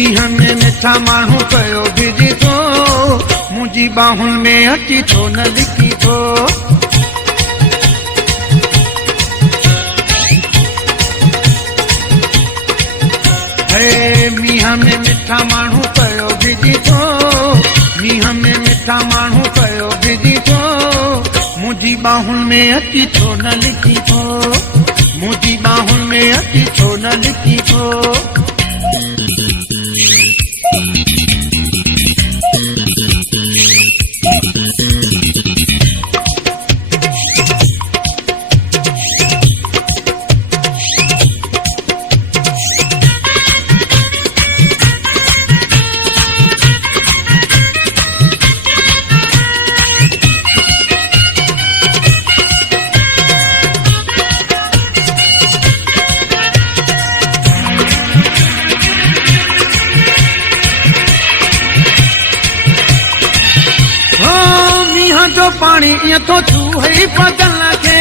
मींहं में मिठा माण्हू कयो भिजी थो, मुंहिंजी बाहुनि में अची छो न लिकी थो। मींहं में मिठा माण्हू कयो भिजी थो, मींहं में मिठा माण्हू कयो भिजी थो, मुंहिंजी बाहुनि में अची छो न लिकी थो, मुंहिंजी बाहुनि में अची छो न लिकी थो। जो पानी ईअं थो छूहे बदन खे,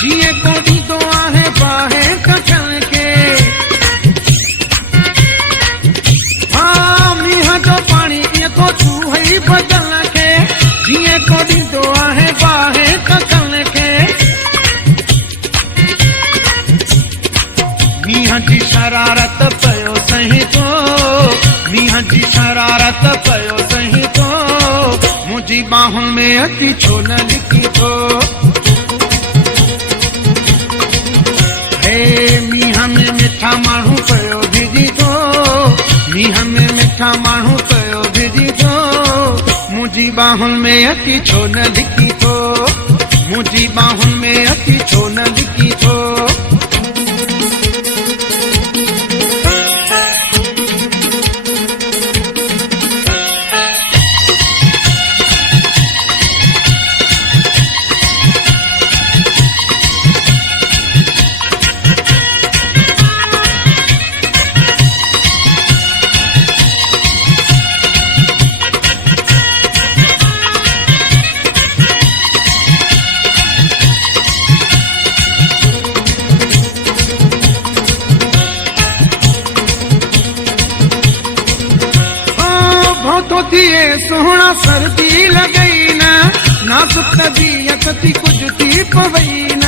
जीअं को ॾींदो आहे बाहि कछल खे। मींहं जो पाणी ईअं थो छूहे बदन खे, जीअं को ॾींदो आहे बाहि कछल खे। मींहं जी शरारत पयो सही थो, मींहं जी शरारत पयो सही थो, मुंहिंजी बाहुनि में अची छो न लिकी थो। मींहं में मिठा माण्हू कयो भिजी थो, मींहं में मिठा माण्हू कयो भिजी थो, मुंहिंजी बाहुनि में अची छो न लिकी थो, मुंहिंजी बाहुनि में अची छो न लिकी थो। तो थिए सोहना सर्दी लगई न, नाजुक तबीयत थी कुछ थी पवई न।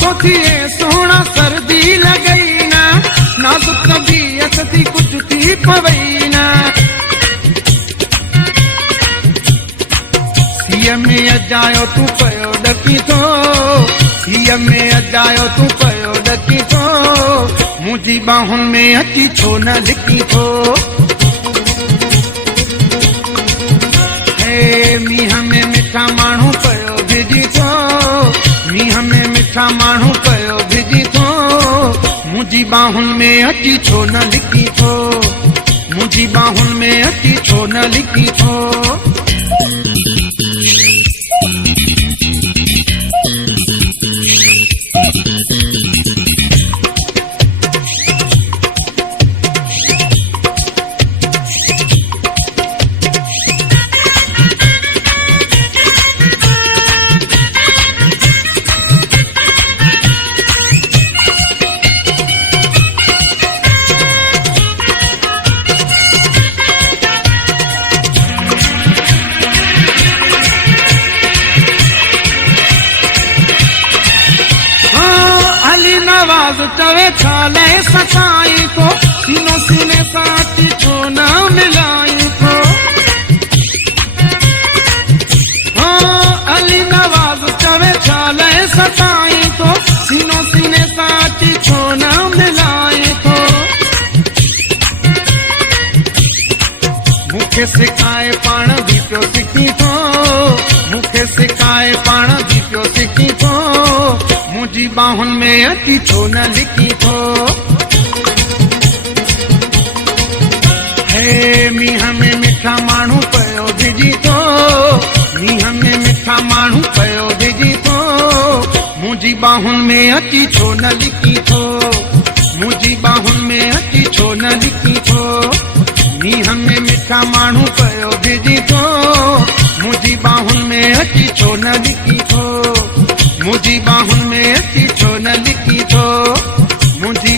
तो थिए सोहना सर्दी लगई न, नाजुक तबीयत थी कुछ थी पवई न। सीअ में अजायो तू पयो ॾकी थो, सीअ में अजायो तू पयो ॾकी थो, मुंहिंजी बाहुनि में अची छो न लिकी थो। मींहं में मिठा माण्हू कयो भिजी थो, मींहं में मिठा माण्हू कयो भिजी थो, मुंहिंजी बाहुनि में अची छो न लिकी थो, मुंहिंजी बाहुनि में अची छो न लिकी थो। नवाज़ चवे छाले सताई को, सीनो सीने साथी छो न मिलाई को। अली नवाज़ चवे छाले सताई को, सीनो सीने साथी छो न मिलाई को। मूंखे सिखाए पाण बि पियो सिखी थो, मूंखे सिखाए पाण बि पियो सिखी थो, मुंहिंजी बाहुनि में अची छो न लिकी थो। मींहं में मिठा माण्हू पयो भिजी थो, मींहं में मिठा माण्हू पयो भिजी थो, मुंहिंजी बाहुनि में अची छो न लिकी थो, मुंहिंजी बाहुनि में अची छो न लिकी थो। मींहं में मिठा माण्हू पयो भिजी थो, मुंहिंजी बाहुनि में अची छो न लिकी थो, मुंहिंजी बाहुनि में अची छो न लिकी थो, मुंहिंजी